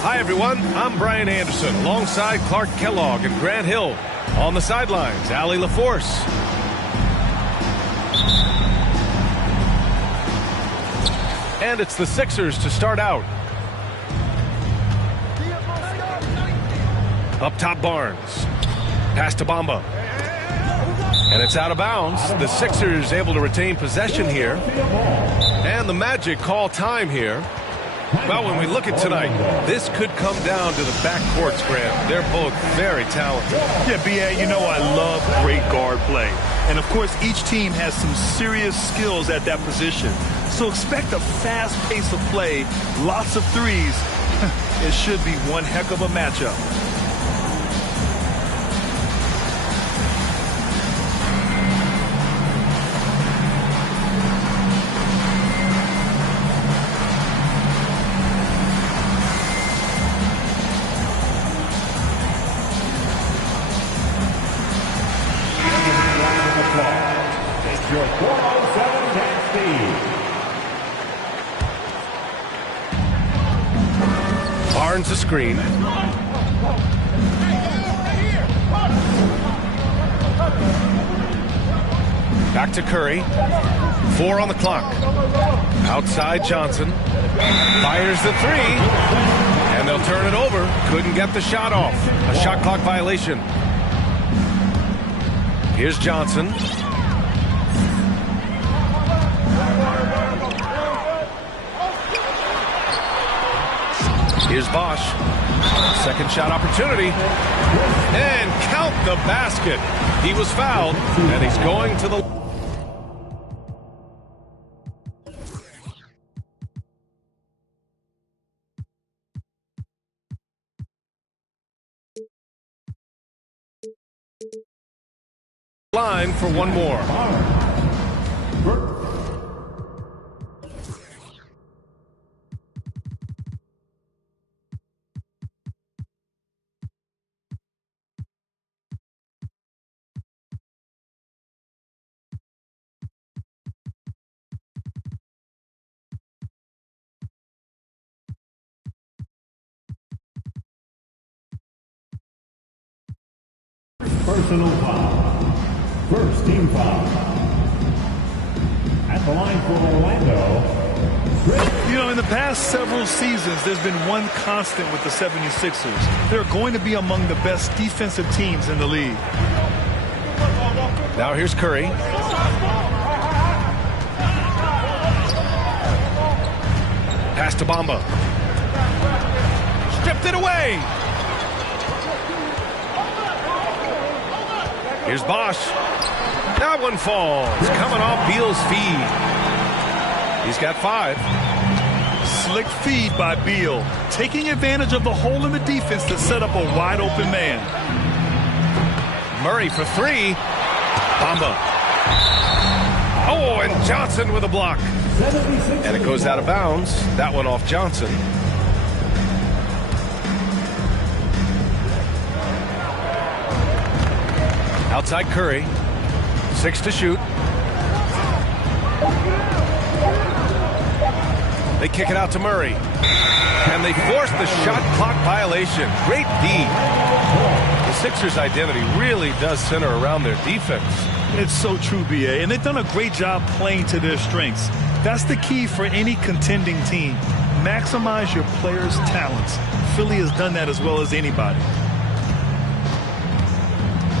Hi, everyone. I'm Brian Anderson alongside Clark Kellogg and Grant Hill. On the sidelines, Allie LaForce. And it's the Sixers to start out. Up top, Barnes. Pass to Bamba. And it's out of bounds. The Sixers able to retain possession here. And the Magic call time here. Well, when we look at tonight, this could come down to the backcourts, Grant. They're both very talented. Yeah, B.A., you know I love great guard play. And, of course, each team has some serious skills at that position. So expect a fast pace of play, lots of threes. It should be one heck of a matchup. Barnes a screen. Back to Curry. 4 on the clock. Outside Johnson. Fires the three. And they'll turn it over. Couldn't get the shot off. A shot clock violation. Here's Johnson. Here's Bosch. Second shot opportunity. And count the basket. He was fouled, and he's going to the line for one more. Personal foul. First team foul. At the line for Orlando. You know, in the past several seasons, there's been one constant with the 76ers. They're going to be among the best defensive teams in the league. Now here's Curry. Pass to Bamba. Stripped it away. Here's Bosch. That one falls. Coming off Beal's feed. He's got 5. Slick feed by Beal, taking advantage of the hole in the defense to set up a wide open man. Murray for 3. Bamba. Oh, and Johnson with a block. And it goes out of bounds. That one off Johnson. Outside Curry. 6 to shoot. They kick it out to Murray. And they force the shot clock violation. Great D. The Sixers' identity really does center around their defense. It's so true, B.A., and they've done a great job playing to their strengths. That's the key for any contending team. Maximize your players' talents. Philly has done that as well as anybody.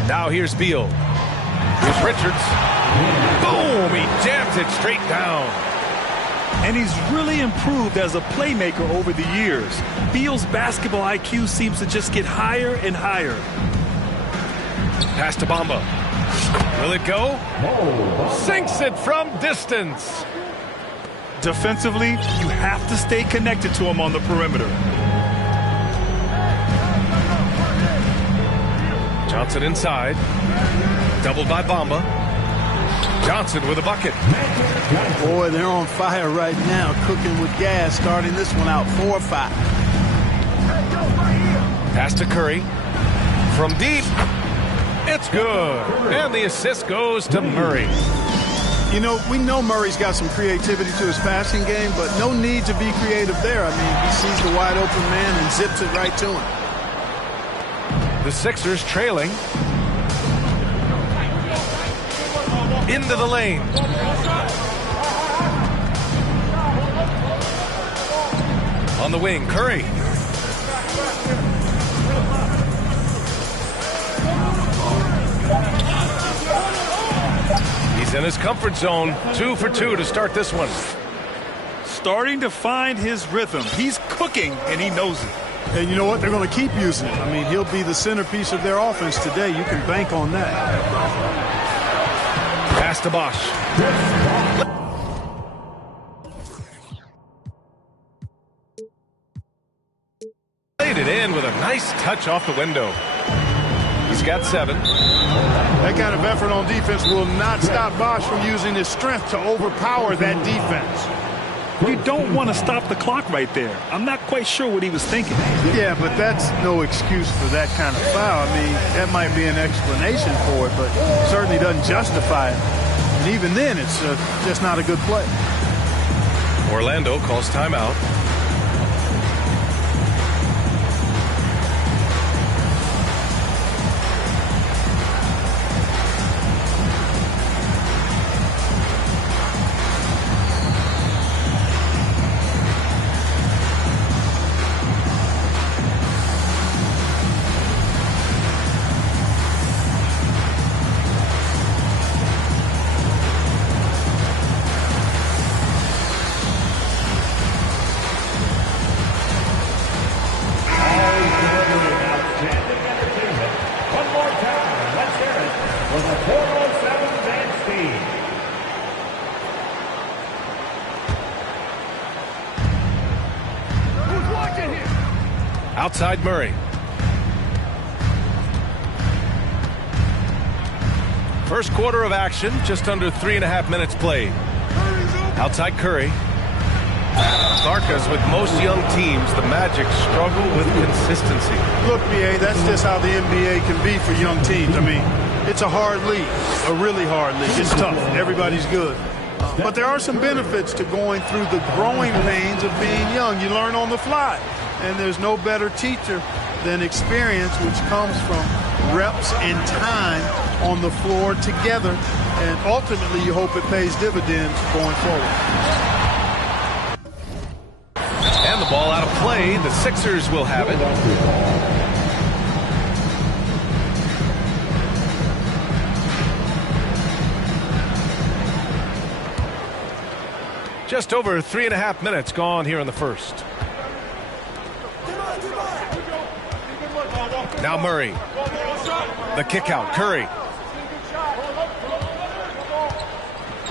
Now here's Beal. Here's Richards. Boom! He jams it straight down. And he's really improved as a playmaker over the years. Beal's basketball IQ seems to just get higher and higher. Pass to Bamba. Will it go? Sinks it from distance. Defensively, you have to stay connected to him on the perimeter. Johnson inside. Doubled by Bamba. Johnson with a bucket. Boy, they're on fire right now, cooking with gas, starting this one out 4-5. Pass to Curry. From deep. It's good. And the assist goes to Murray. You know, we know Murray's got some creativity to his passing game, but no need to be creative there. I mean, he sees the wide open man and zips it right to him. The Sixers trailing. Into the lane. On the wing, Curry. He's in his comfort zone. 2 for 2 to start this one. Starting to find his rhythm. He's cooking, and he knows it. And you know what? They're going to keep using him. I mean, he'll be the centerpiece of their offense today. You can bank on that. Pass to Bosch. Laid it in with a nice touch off the window. He's got 7. That kind of effort on defense will not stop Bosch from using his strength to overpower that defense. You don't want to stop the clock right there. I'm not quite sure what he was thinking. Yeah, but that's no excuse for that kind of foul. I mean, that might be an explanation for it, but certainly doesn't justify it. And even then, it's just not a good play. Orlando calls timeout. Outside Murray. First quarter of action, just under 3.5 minutes played. Outside Curry. Sarkas, with most young teams, the Magic struggle with consistency. Look, BA, that's just how the NBA can be for young teams. I mean, it's a hard league, a really hard league. It's tough. Everybody's good. But there are some benefits to going through the growing pains of being young. You learn on the fly. And there's no better teacher than experience, which comes from reps and time on the floor together. And ultimately, you hope it pays dividends going forward. And the ball out of play. The Sixers will have it. Just over 3.5 minutes gone here in the first. Now Murray. The kick out. Curry.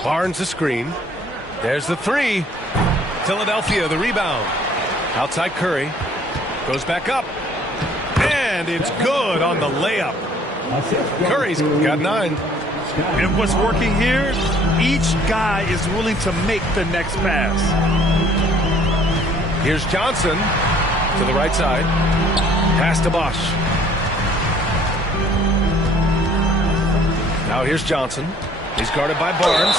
Barnes the screen. There's the 3. Philadelphia the rebound. Outside Curry. Goes back up. And it's good on the layup. Curry's got 9. And what's working here, each guy is willing to make the next pass. Here's Johnson to the right side. Pass to Bosch. Now here's Johnson. He's guarded by Barnes.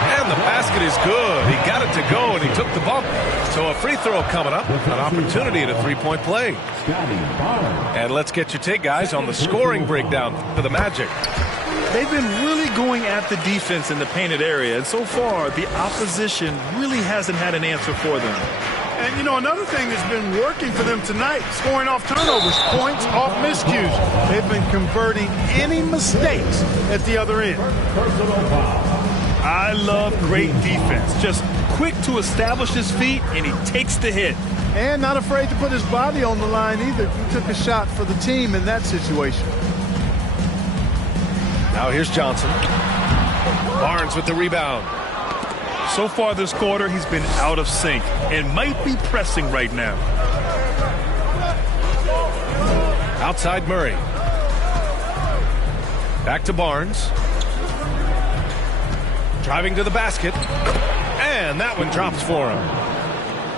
And the basket is good. He got it to go, and he took the bump. So a free throw coming up. An opportunity at a three-point play. And let's get your take, guys, on the scoring breakdown for the Magic. They've been really going at the defense in the painted area, and so far the opposition really hasn't had an answer for them. And, you know, another thing that's been working for them tonight, scoring off turnovers, points off miscues. They've been converting any mistakes at the other end. I love great defense. Just quick to establish his feet, and he takes the hit. And not afraid to put his body on the line either. He took a shot for the team in that situation. Now here's Johnson. Barnes with the rebound. So far this quarter, he's been out of sync and might be pressing right now. Outside Murray. Back to Barnes. Driving to the basket. And that one drops for him.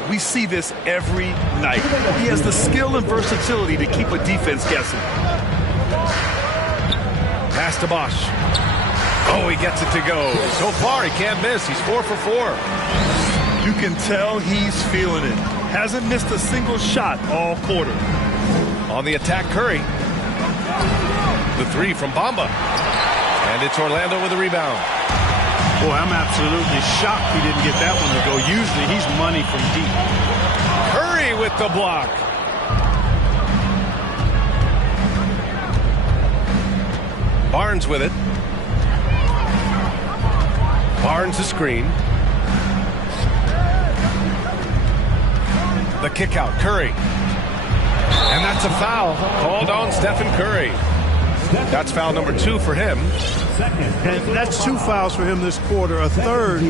We see this every night. He has the skill and versatility to keep a defense guessing. Pass to Bosch. Oh, he gets it to go. So far, he can't miss. He's 4 for 4. You can tell he's feeling it. Hasn't missed a single shot all quarter. On the attack, Curry. The three from Bamba. And it's Orlando with the rebound. Boy, I'm absolutely shocked he didn't get that one to go. Usually he's money from deep. Curry with the block. Barnes with it. Barnes the screen. The kick out, Curry. And that's a foul called on Stephen Curry. That's foul number 2 for him. And that's 2 fouls for him this quarter. A third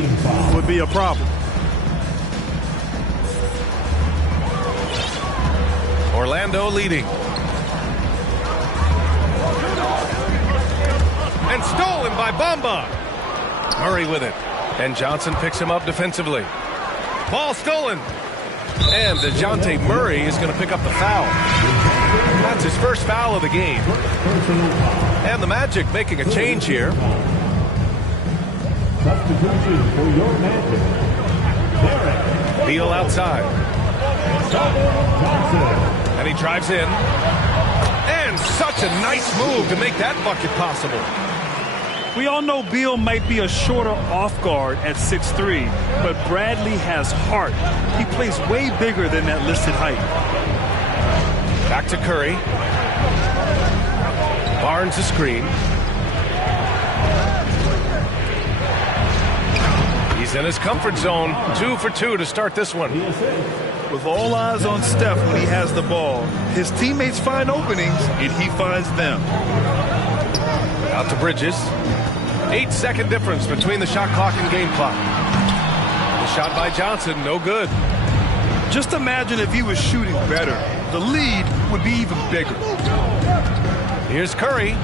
would be a problem. Orlando leading. And stolen by Bamba. Murray with it. And Johnson picks him up defensively. Ball stolen. And DeJounte Murray is going to pick up the foul. That's his first foul of the game. And the Magic making a change here. Beal outside. And he drives in. And such a nice move to make that bucket possible. We all know Beal might be a shorter off guard at 6'3", but Bradley has heart. He plays way bigger than that listed height. Back to Curry. Barnes the screen. He's in his comfort zone. 2 for 2 to start this one. With all eyes on Steph when he has the ball, his teammates find openings, and he finds them. Out to Bridges. 8-second difference between the shot clock and game clock. The shot by Johnson, no good. Just imagine if he was shooting better. The lead would be even bigger. Here's Curry.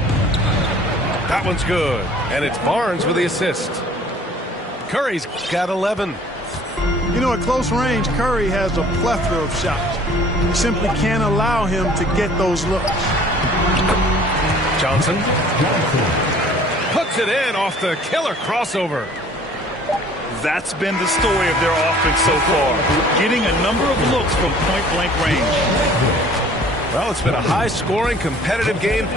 That one's good. And it's Barnes with the assist. Curry's got 11. You know, at close range, Curry has a plethora of shots. You simply can't allow him to get those looks. Johnson puts it in off the killer crossover. That's been the story of their offense so far, getting a number of looks from point-blank range. Well, it's been a high-scoring, competitive game. 18.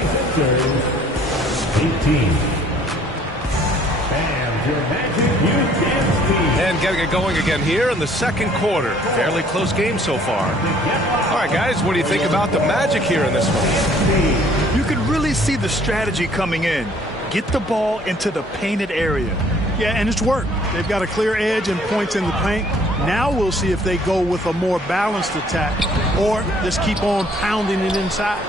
And your Magic UTMC. And getting it going again here in the second quarter. Fairly close game so far. All right, guys, what do you think about the Magic here in this one? You can really see the strategy coming in. Get the ball into the painted area. Yeah, and it's worked. They've got a clear edge and points in the paint. Now we'll see if they go with a more balanced attack or just keep on pounding it inside.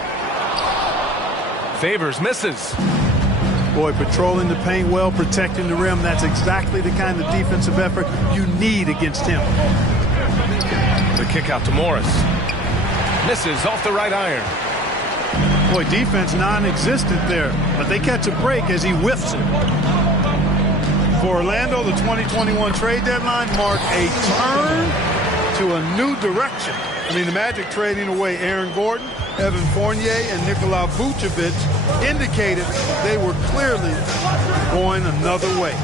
Favors misses. Boy, patrolling the paint well, protecting the rim. That's exactly the kind of defensive effort you need against him. The kick out to Morris. Misses off the right iron. Boy, defense non-existent there, but they catch a break as he whiffs it. For Orlando, the 2021 trade deadline marked a turn to a new direction. I mean, the Magic trading away Aaron Gordon, Evan Fournier, and Nikola Vucevic indicated they were clearly going another way.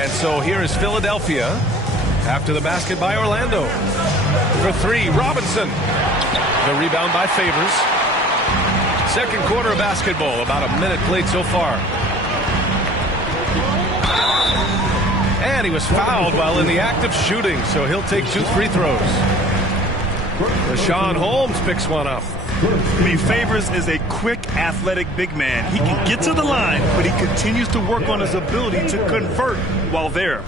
And so here is Philadelphia after the basket by Orlando. For 3, Robinson. The rebound by Favors. Second quarter of basketball, about a minute played so far. And he was fouled while in the act of shooting, so he'll take 2 free throws. Rashawn Holmes picks one up. I mean, Favors is a quick, athletic big man. He can get to the line, but he continues to work on his ability to convert while there.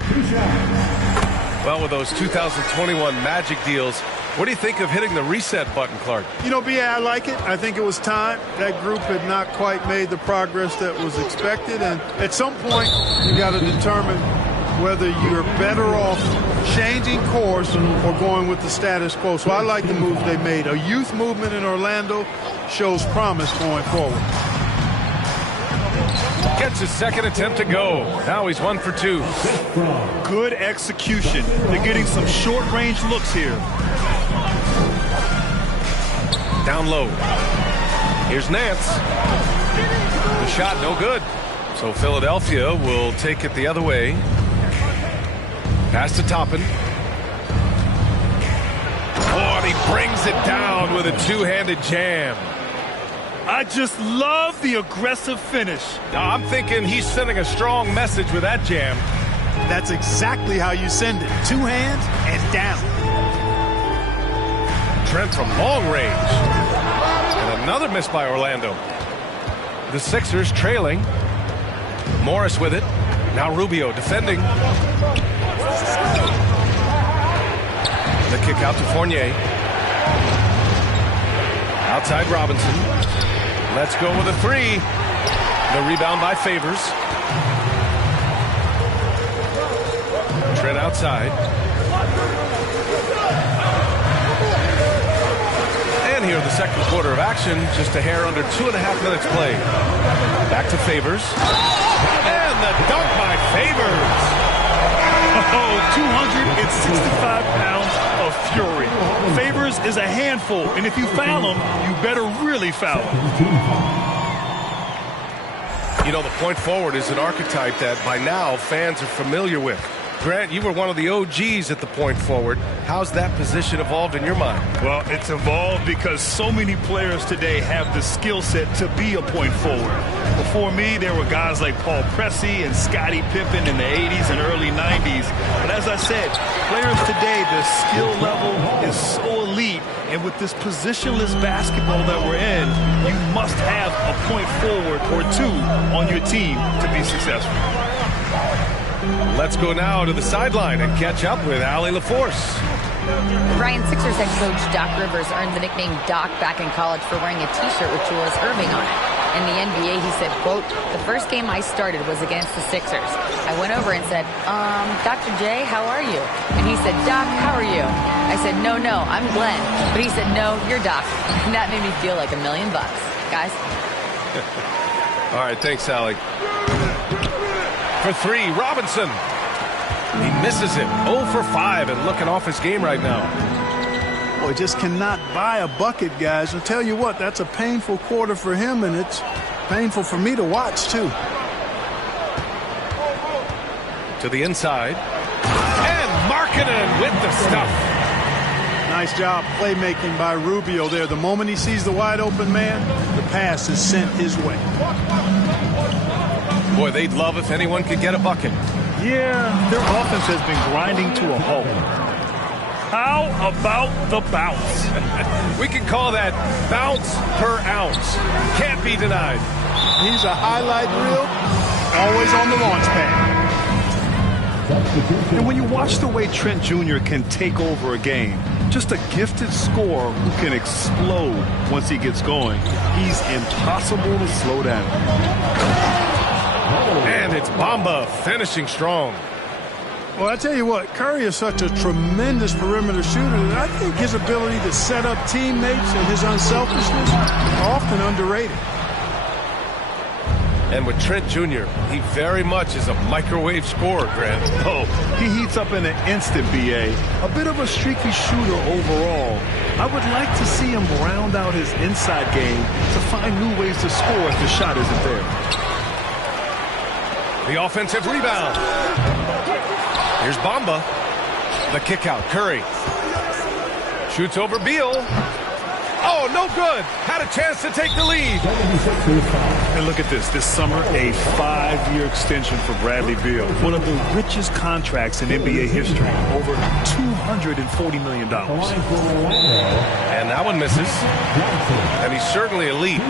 Well, with those 2021 Magic deals, what do you think of hitting the reset button, Clark? You know, B.A., I like it. I think it was time. That group had not quite made the progress that was expected. And at some point, you got to determine whether you're better off changing course or going with the status quo. So I like the moves they made. A youth movement in Orlando shows promise going forward. Gets his second attempt to go. Now he's 1 for 2. Good execution. They're getting some short-range looks here. Down low. Here's Nance. The shot no good. So Philadelphia will take it the other way. Pass to Toppin. Oh, and he brings it down with a two-handed jam. I just love the aggressive finish. Now, I'm thinking he's sending a strong message with that jam. That's exactly how you send it. 2 hands and down. Trent from long range. And another miss by Orlando. The Sixers trailing. Morris with it. Now Rubio defending. The kick out to Fournier. Outside Robinson. Let's go with a 3. The rebound by Favors. Trent outside. And here in the second quarter of action, just a hair under 2.5 minutes played. Back to Favors. And the dunk by Favors. Oh, 265 pounds of fury. Favors is a handful, and if you foul him, you better really foul him. You know, the point forward is an archetype that by now fans are familiar with. Grant, you were one of the OGs at the point forward. How's that position evolved in your mind? Well, it's evolved because so many players today have the skill set to be a point forward. Before me, there were guys like Paul Pressey and Scottie Pippen in the 80s and early 90s. But as I said, players today, the skill level is so elite. And with this positionless basketball that we're in, you must have a point forward or 2 on your team to be successful. Let's go now to the sideline and catch up with Allie LaForce. Ryan, Sixers head coach Doc Rivers earned the nickname Doc back in college for wearing a T-shirt with Julius Erving on it. In the NBA, he said, quote, "The first game I started was against the Sixers. I went over and said, Dr. J, how are you?" And he said, "Doc, how are you?" I said, no, I'm Glenn." But he said, "No, you're Doc." And that made me feel like $1 million. Guys. All right, thanks, Allie. For 3, Robinson. He misses it. 0 for 5 and looking off his game right now. Boy, just cannot buy a bucket, guys. I'll tell you what, that's a painful quarter for him, and it's painful for me to watch, too. To the inside. And Markkanen with the stuff. Nice job playmaking by Rubio there. The moment he sees the wide open man, the pass is sent his way. Boy, they'd love if anyone could get a bucket. Yeah, their offense has been grinding to a halt. How about the bounce? We can call that bounce per ounce. Can't be denied. He's a highlight reel, always on the launch pad. And when you watch the way Trent Jr. can take over a game, just a gifted scorer who can explode once he gets going, he's impossible to slow down. And it's Bamba finishing strong. Well, I tell you what, Curry is such a tremendous perimeter shooter that I think his ability to set up teammates and his unselfishness are often underrated. And with Trent Jr., he very much is a microwave scorer, Grant. Oh, he heats up in an instant, B.A. A bit of a streaky shooter overall. I would like to see him round out his inside game to find new ways to score if the shot isn't there. The offensive rebound. Here's Bamba. The kick out. Curry. Shoots over Beal. Oh, no good. Had a chance to take the lead. And look at this. This summer, a 5-year extension for Bradley Beal. One of the richest contracts in NBA history. Over $240 million. And that one misses. And he's certainly elite.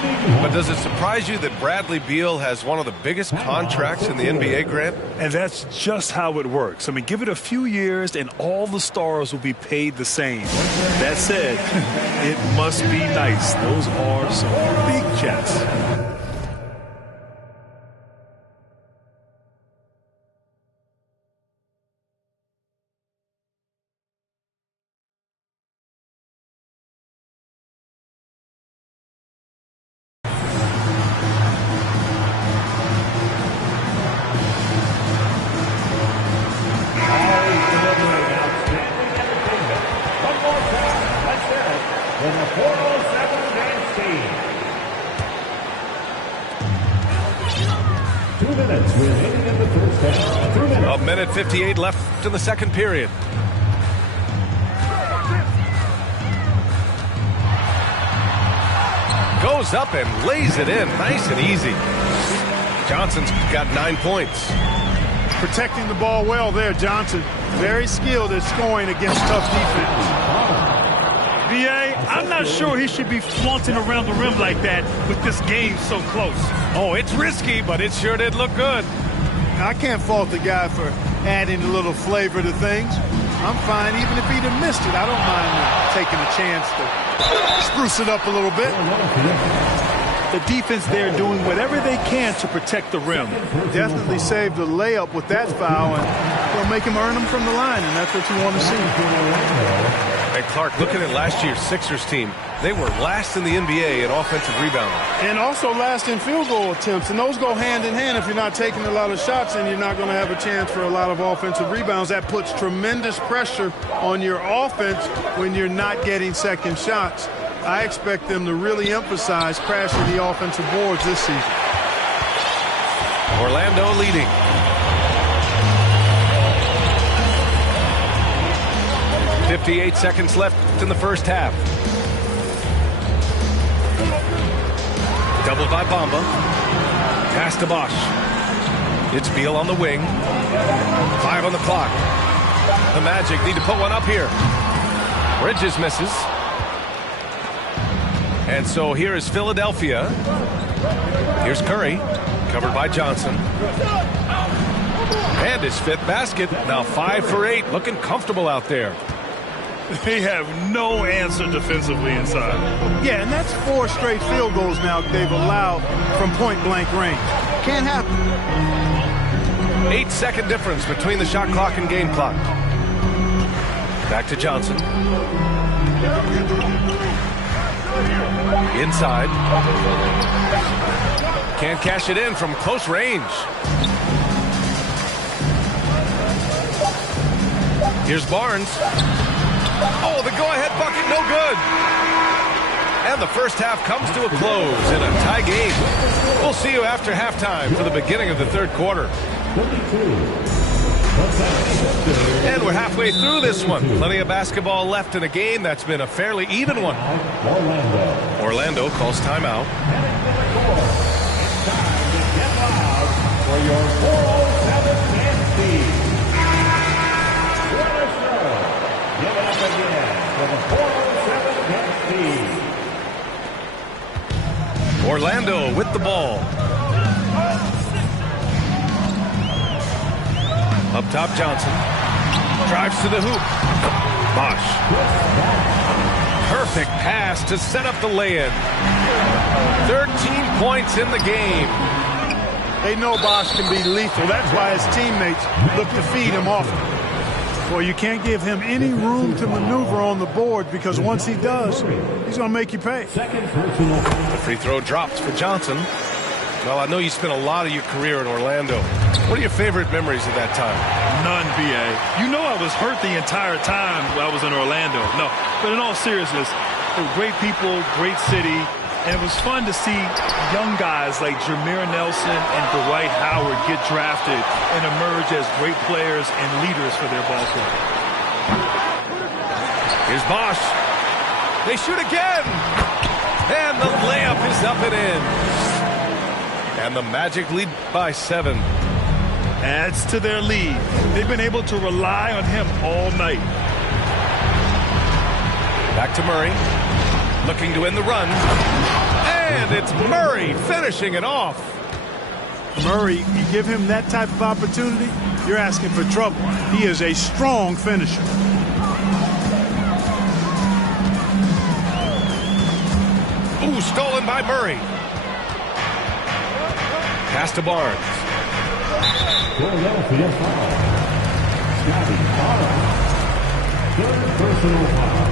But does it surprise you that Bradley Beal has one of the biggest contracts in the NBA, Grant? And that's just how it works. I mean, give it a few years and all the stars will be paid the same. That said, it must be nice. Those are some big checks. A minute 58 left in the second period. Goes up and lays it in nice and easy. Johnson's got 9 points. Protecting the ball well there, Johnson. Very skilled at scoring against tough defense. B.A., I'm not sure he should be flaunting around the rim like that with this game so close. Oh, it's risky, but it sure did look good. I can't fault the guy for adding a little flavor to things. I'm fine even if he'd have missed it. I don't mind taking a chance to spruce it up a little bit. The defense there doing whatever they can to protect the rim. Definitely saved a layup with that foul, and they'll make him earn them from the line, and that's what you want to see. And Clark, looking at last year's Sixers team, they were last in the NBA in offensive rebounding. And also last in field goal attempts, and those go hand in hand. If you're not taking a lot of shots, then you're not going to have a chance for a lot of offensive rebounds. That puts tremendous pressure on your offense when you're not getting second shots. I expect them to really emphasize crashing the offensive boards this season. Orlando leading. .58 seconds left in the first half. Doubled by Bamba. Pass to Bosch. It's Beal on the wing. 5 on the clock. The Magic need to put one up here. Bridges misses. And so here is Philadelphia. Here's Curry, covered by Johnson. And his 5th basket. Now 5 for 8, looking comfortable out there. They have no answer defensively inside. Yeah, and that's 4 straight field goals now they've allowed from point-blank range. Can't happen. 8-second difference between the shot clock and game clock. Back to Johnson. Inside. Can't cash it in from close range. Here's Barnes. Oh, the go-ahead bucket, no good. And the first half comes to a close in a tie game. We'll see you after halftime for the beginning of the third quarter. And we're halfway through this one. Plenty of basketball left in a game that's been a fairly even one. Orlando calls timeout. For your 407 dance team. Let us know. Give it up again for the 407 dance team. Orlando with the ball. Up top, Johnson. Drives to the hoop. Bosch. Perfect pass to set up the lay-in. 13 points in the game. They know Bosch can be lethal. That's why his teammates look to feed him often. Well, you can't give him any room to maneuver on the board because once he does, he's going to make you pay. The free throw drops for Johnson. Well, I know you spent a lot of your career in Orlando. What are your favorite memories of that time? None, B.A. You know I was hurt the entire time while I was in Orlando. No, but in all seriousness, they were great people, great city, and it was fun to see young guys like Jameer Nelson and Dwight Howard get drafted and emerge as great players and leaders for their ball club. Here's Bosch. They shoot again. And the layup is up and in. And the Magic lead by 7. Adds to their lead. They've been able to rely on him all night. Back to Murray. Looking to win the run. And it's Murray finishing it off. Murray, you give him that type of opportunity, you're asking for trouble. He is a strong finisher. Ooh, stolen by Murray. Pass to Barnes. Philadelphia foul. Scotty Barnes. Third personal foul.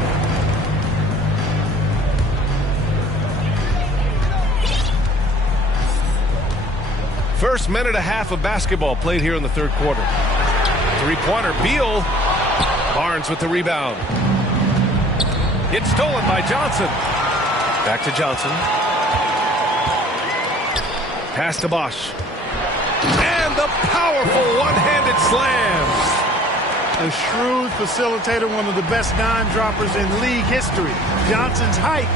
First minute and a half of basketball played here in the third quarter. Three-pointer, Beal. Barnes with the rebound. It's stolen by Johnson. Back to Johnson. Pass to Bosch. And the powerful one-handed slam. A shrewd facilitator, one of the best dime-droppers in league history. Johnson's height,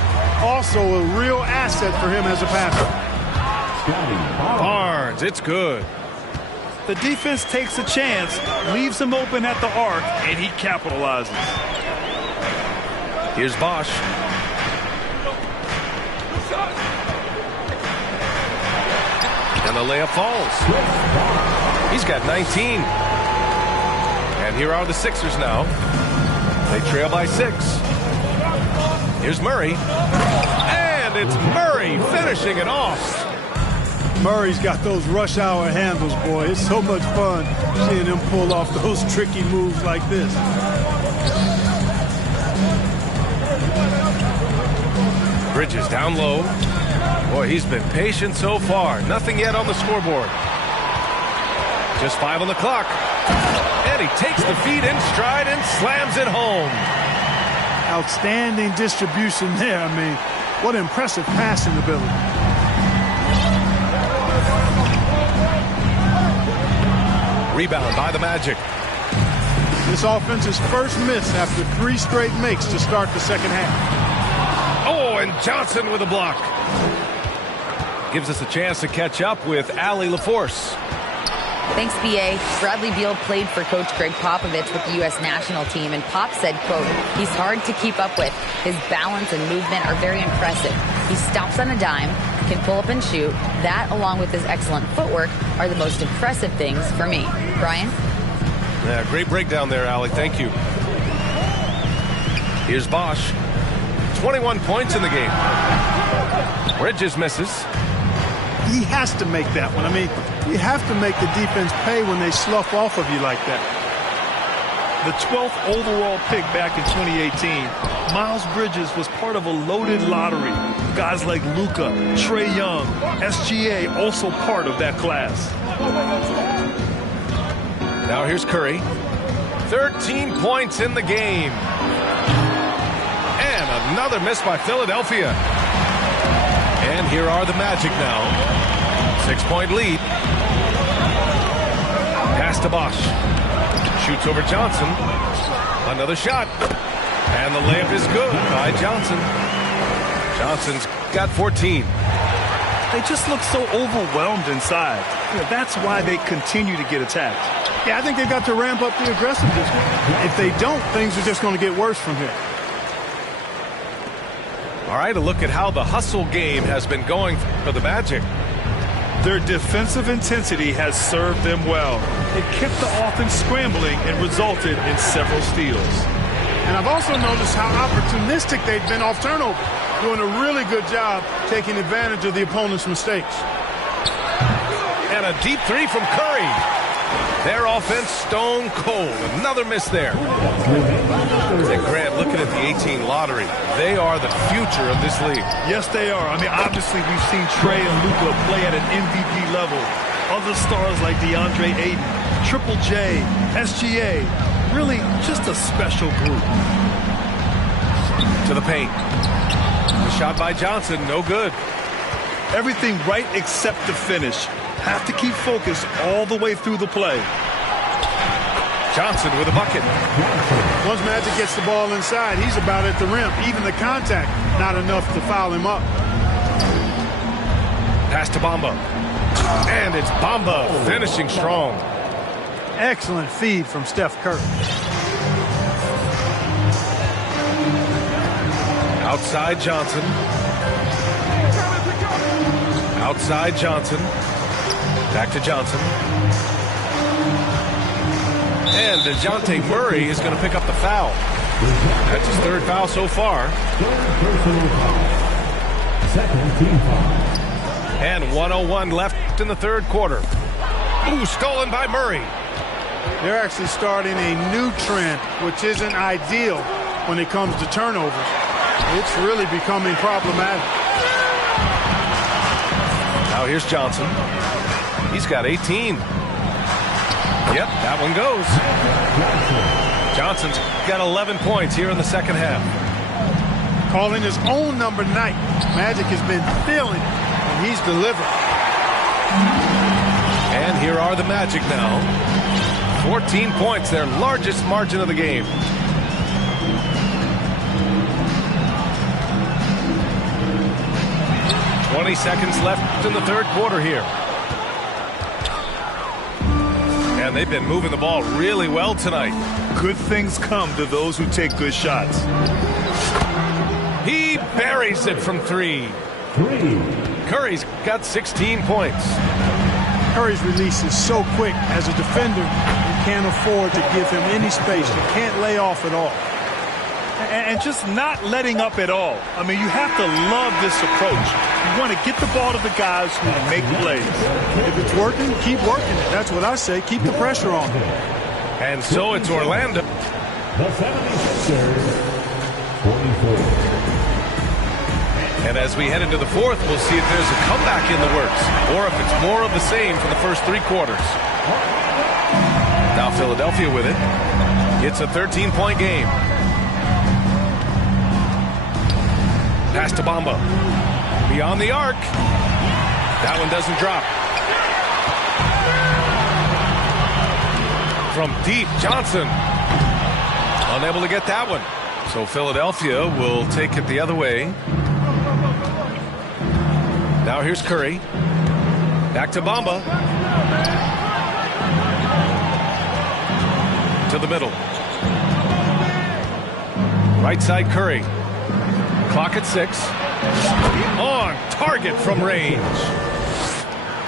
also a real asset for him as a passer. Barnes, it's good. The defense takes a chance, leaves him open at the arc, and he capitalizes. Here's Bosch. And the layup falls. He's got 19. And here are the Sixers now. They trail by 6. Here's Murray. And it's Murray finishing it off. Murray's got those rush hour handles, boy. It's so much fun seeing him pull off those tricky moves like this. Bridges down low. Boy, he's been patient so far. Nothing yet on the scoreboard. Just 5 on the clock. And he takes the feed in stride and slams it home. Outstanding distribution there. I mean, what impressive passing ability. Rebound by the Magic. This offense's first miss after 3 straight makes to start the second half. Oh, and Johnson with a block. Gives us a chance to catch up with Allie LaForce. Thanks, B.A. Bradley Beal played for Coach Greg Popovich with the U.S. national team, and Pop said, quote, he's hard to keep up with. His balance and movement are very impressive. He stops on a dime, can pull up and shoot. That, along with his excellent footwork, are the most impressive things for me. Brian? Yeah, great breakdown there, Allie. Thank you. Here's Bosch. 21 points in the game. Bridges misses. He has to make that one. I mean, you have to make the defense pay when they slough off of you like that. The 12th overall pick back in 2018, Miles Bridges was part of a loaded lottery. Guys like Luka, Trae Young, SGA also part of that class. Now here's Curry. 13 points in the game. And another miss by Philadelphia. And here are the Magic now. 6-point lead. Pass to Bosch. Shoots over Johnson. Another shot. And the layup is good by Johnson. Johnson's got 14. They just look so overwhelmed inside. That's why they continue to get attacked. Yeah, I think they've got to ramp up the aggressiveness. If they don't, things are just going to get worse from here. All right, a look at how the hustle game has been going for the Magic. Their defensive intensity has served them well. It kept the offense scrambling and resulted in several steals. And I've also noticed how opportunistic they've been off turnover, doing a really good job taking advantage of the opponent's mistakes. And a deep 3 from Curry. Their offense stone cold. Another miss there. And Grant, looking at the 18 lottery, they are the future of this league. Yes, they are. I mean, obviously, we've seen Trae and Luka play at an MVP level. Other stars like DeAndre Ayton, Triple J, SGA, really just a special group. To the paint. The shot by Johnson, no good. Everything right except the finish. Have to keep focused all the way through the play. Johnson with a bucket. Once Magic gets the ball inside, he's about at the rim. Even the contact, not enough to foul him up. Pass to Bamba. And it's Bamba finishing strong. Excellent feed from Steph Curry. Outside Johnson. Outside Johnson. Back to Johnson. And DeJounte Murray is going to pick up the foul. That's his third foul so far. Second team foul. And 1:01 left in the third quarter. Ooh, stolen by Murray. They're actually starting a new trend, which isn't ideal when it comes to turnovers. It's really becoming problematic. Now here's Johnson. He's got 18. Yep, that one goes. Johnson's got 11 points here in the second half. Calling his own number night. Magic has been feeling it, and he's delivered. And here are the Magic now. 14 points, their largest margin of the game. "20 seconds left in the third quarter here. And they've been moving the ball really well tonight. Good things come to those who take good shots. He buries it from three. Curry's got 16 points. Curry's release is so quick. As a defender, you can't afford to give him any space. You can't lay off at all. And just not letting up at all. I mean, you have to love this approach. You want to get the ball to the guys who make plays. If it's working, keep working it. That's what I say. Keep the pressure on. And so it's Orlando. The 76ers, 44. And as we head into the fourth, we'll see if there's a comeback in the works or if it's more of the same for the first three quarters. Now Philadelphia with it. It's a 13-point game. Pass to Bamba. Beyond the arc. That one doesn't drop. From deep, Johnson. Unable to get that one. So Philadelphia will take it the other way. Now here's Curry. Back to Bamba. To the middle. Right side Curry. Clock at 6. On target from range.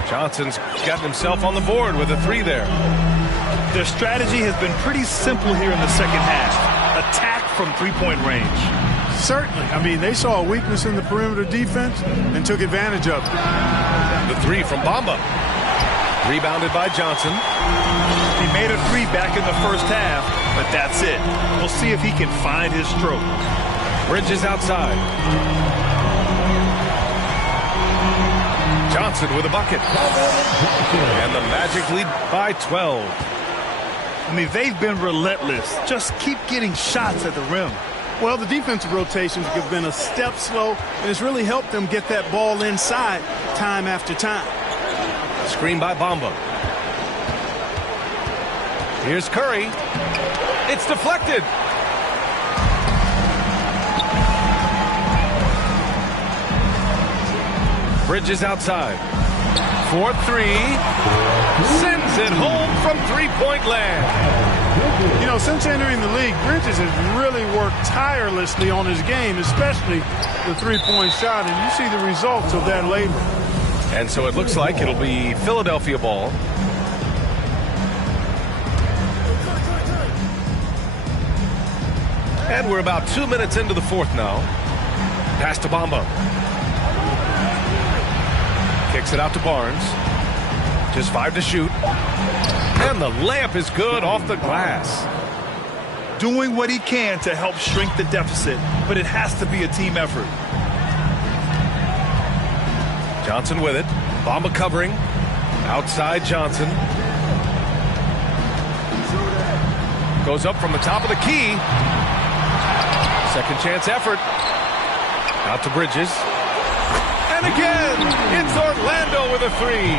Johnson's gotten himself on the board with a 3 there. Their strategy has been pretty simple here in the second half. Attack from three-point range. Certainly. I mean, they saw a weakness in the perimeter defense and took advantage of it. The 3 from Bamba. Rebounded by Johnson. He made a 3 back in the first half, but that's it. We'll see if he can find his stroke. Bridges outside. Johnson with a bucket. And the Magic lead by 12. I mean, they've been relentless. Just keep getting shots at the rim. Well, the defensive rotations have been a step slow, and it's really helped them get that ball inside time after time. Screen by Bamba. Here's Curry. It's deflected. Bridges outside. 4-3. Sends it home from three-point land. You know, since entering the league, Bridges has really worked tirelessly on his game, especially the three-point shot, and you see the results of that labor. And so it looks like it'll be Philadelphia ball. And we're about 2 minutes into the fourth now. Pass to Bamba. Kicks it out to Barnes. Just 5 to shoot. And the layup is good off the glass. Doing what he can to help shrink the deficit, but it has to be a team effort. Johnson with it. Bamba covering. Outside Johnson. Goes up from the top of the key. Second chance effort. Out to Bridges. And again, it's Orlando with a 3.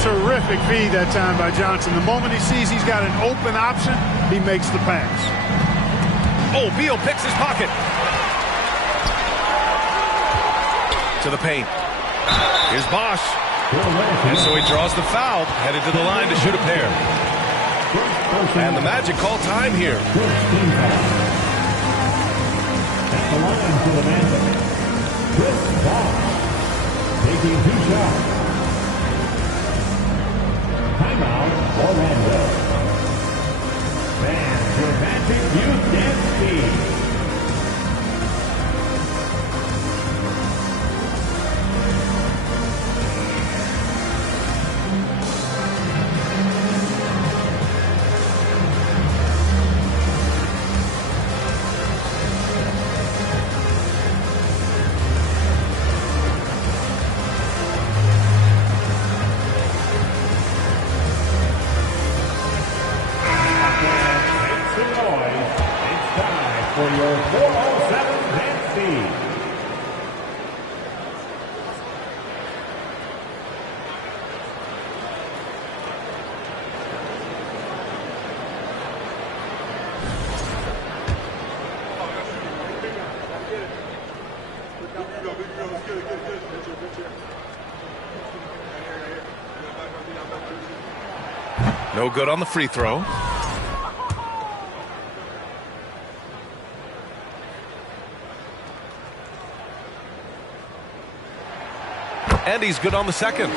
Terrific feed that time by Johnson. The moment he sees he's got an open option, he makes the pass. Oh, Beal picks his pocket. To the paint. Here's Bosch. And so he draws the foul, headed to the line to shoot a pair. And the Magic call time here. At the line for the Magic, Chris Bosh, taking 2 shots. Timeout, Orlando. And your Magic Youth Dance Team. For your 407 dance team. No good on the free throw. And he's good on the second.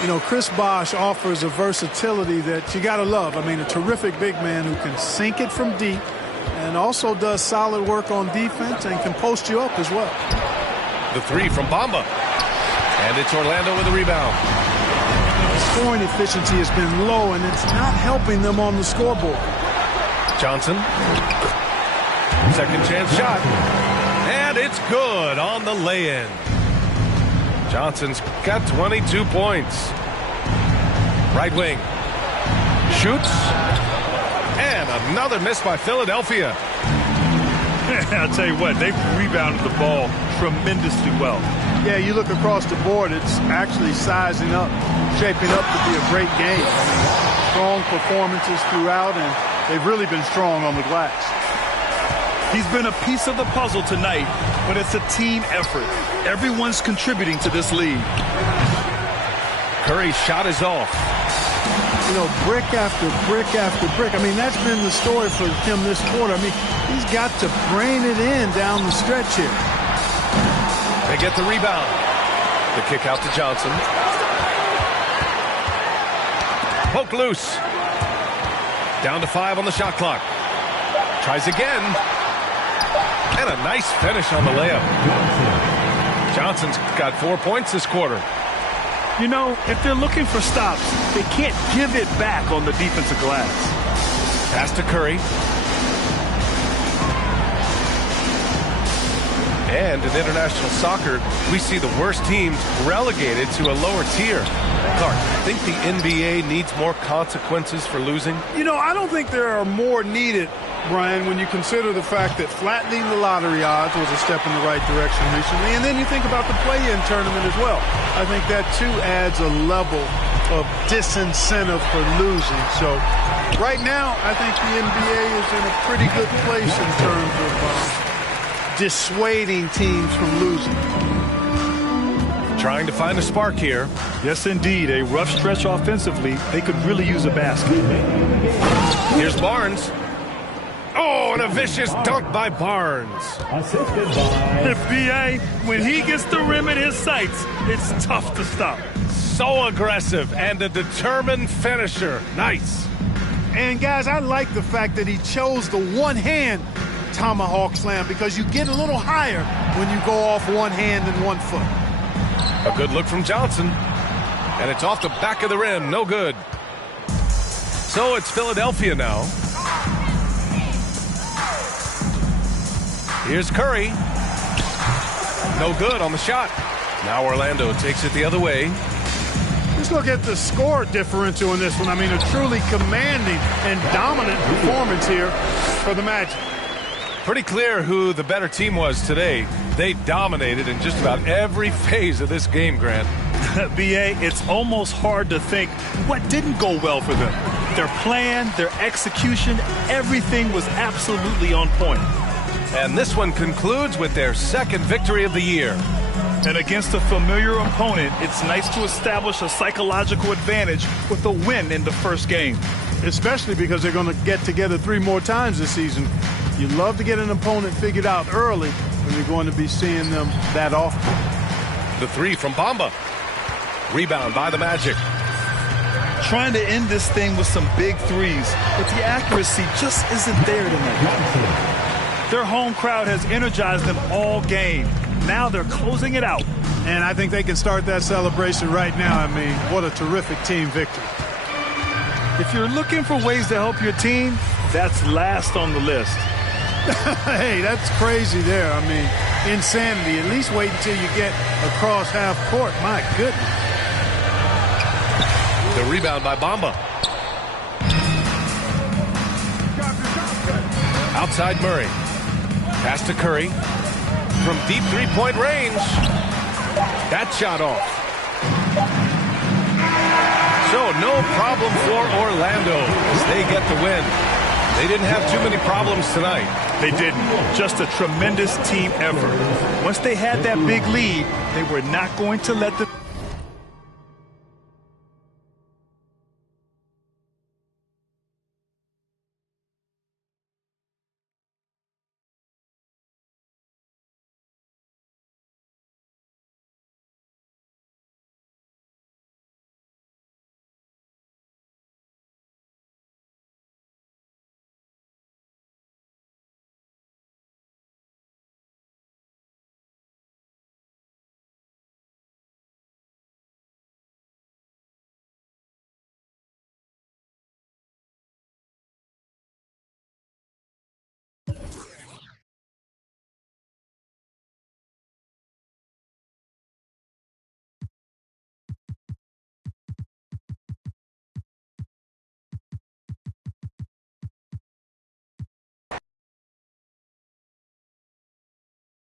You know, Chris Bosh offers a versatility that you got to love. I mean, a terrific big man who can sink it from deep and also does solid work on defense and can post you up as well. The three from Bamba. And it's Orlando with a rebound. Scoring efficiency has been low, and it's not helping them on the scoreboard. Johnson. Second chance shot. And it's good on the lay-in. Johnson's got 22 points. Right wing. Shoots. And another miss by Philadelphia. I'll tell you what, they've rebounded the ball tremendously well. Yeah, you look across the board, it's actually sizing up, shaping up to be a great game. Strong performances throughout, and they've really been strong on the glass. He's been a piece of the puzzle tonight, but it's a team effort. Everyone's contributing to this lead. Curry's shot is off. You know, brick after brick after brick. I mean, that's been the story for him this quarter. I mean, he's got to brain it in down the stretch here. They get the rebound. The kick out to Johnson. Poke loose. Down to 5 on the shot clock. Tries again. And a nice finish on the layup. Johnson's got 4 points this quarter. You know, if they're looking for stops, they can't give it back on the defensive glass. Pass to Curry. And in international soccer, we see the worst teams relegated to a lower tier. Clark, I think the NBA needs more consequences for losing. You know, I don't think there are more needed, Brian, when you consider the fact that flattening the lottery odds was a step in the right direction recently. And then you think about the play-in tournament as well. I think that, too, adds a level of disincentive for losing. So right now, I think the NBA is in a pretty good place in terms of dissuading teams from losing. Trying to find a spark here. Yes, indeed. A rough stretch offensively. They could really use a basket. Here's Barnes. Oh, and a vicious dunk by Barnes. Assisted by BA, when he gets the rim in his sights, it's tough to stop. So aggressive and a determined finisher. Nice. And, guys, I like the fact that he chose the one-hand tomahawk slam because you get a little higher when you go off one hand and 1 foot. A good look from Johnson. And it's off the back of the rim. No good. So it's Philadelphia now. Here's Curry. No good on the shot. Now Orlando takes it the other way. Just look at the score differential in this one. I mean, a truly commanding and dominant performance here for the Magic. Pretty clear who the better team was today. They dominated in just about every phase of this game, Grant. BA, it's almost hard to think what didn't go well for them. Their plan, their execution, everything was absolutely on point. And this one concludes with their second victory of the year. And against a familiar opponent, it's nice to establish a psychological advantage with a win in the first game. Especially because they're going to get together 3 more times this season. You love to get an opponent figured out early when you're going to be seeing them that often. The 3 from Bamba. Rebound by the Magic. Trying to end this thing with some big threes, but the accuracy just isn't there tonight. Their home crowd has energized them all game. Now they're closing it out. And I think they can start that celebration right now. I mean, what a terrific team victory. If you're looking for ways to help your team, that's last on the list. Hey, that's crazy there. I mean, insanity. At least wait until you get across half court. My goodness. The rebound by Bamba. Outside Murray. Pass to Curry. From deep three-point range. That shot off. So no problem for Orlando as they get the win. They didn't have too many problems tonight. They didn't. Just a tremendous team effort. Once they had that big lead, they were not going to let the